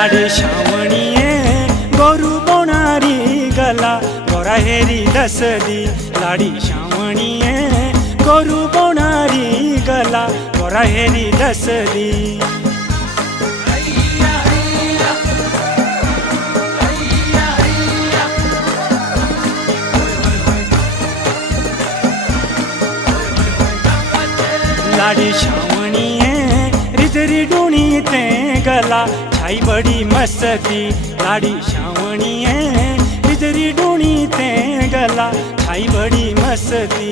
लाडी श्रावणीये गोरू बोणारी गला गोरा हेरी दसदी लाडी श्रावणीये गोरू बोणारी गला गोरा हेरी दसदी लाडी श्रावणीये रिजरी डूणी ते गला छाई बड़ी मस्ती लाडी श्रावणीये रिजरी डूणी ते गला छाई बड़ी मस्ती।